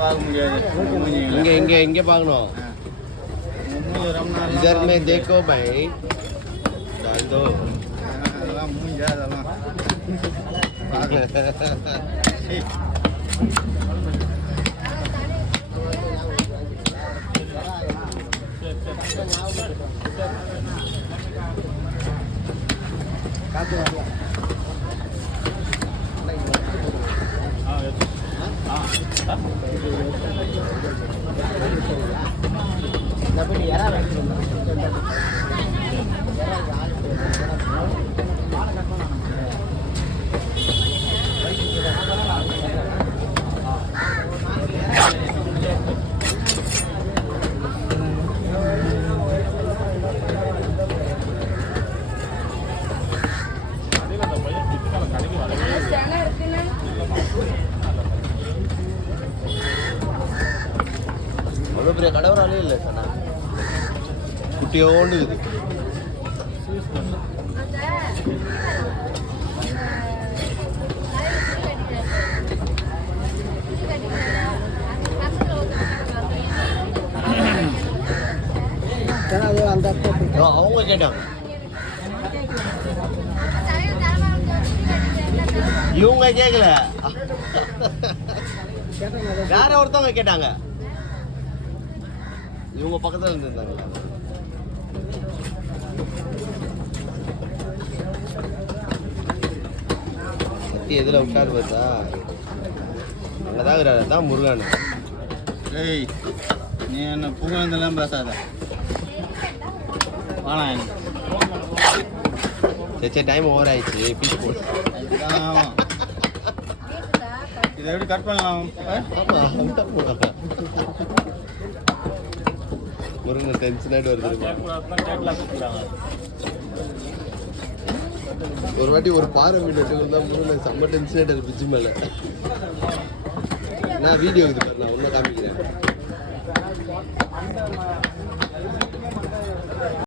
பார்க்க முடியாது. இங்கே பார்க்கணும். इधर में देखो भाई, डाल दो. அதெல்லாம் மூஞ்சா அதெல்லாம். அவ்வளோ பெரிய கடவுளாலே இல்லை சொன்னா குட்டியோண்டு இருக்குது. அவங்க கேட்டாங்க, இவங்க கேட்கல, வேற ஒருத்தவங்க கேட்டாங்க. இவங்க பக்கத்துல இருந்திருந்தாங்களா? சத்தி எதுல உட்காரு பார்த்தா அங்கதான் தான் முருகன். ஏய், நீ என்ன புகழ்ந்தெல்லாம் பேசாத. வாணா எனக்கு. சரி டைம் ஓவர் ஆயிடுச்சு, பீஸ் போடு. இதை எப்படி கட் பண்ணலாம்? முருகன் டென்ஷன் ஆகிட்டு வருது. ஒரு வாட்டி ஒரு பாறை மீன் எடுத்து முருகன் செம்ம டென்ஷன் ஆகிட்டு பிச்சு மேலே. நான் வீடியோ இது பாரு, நான் ஒன்றும் காமிக்கிறேன்.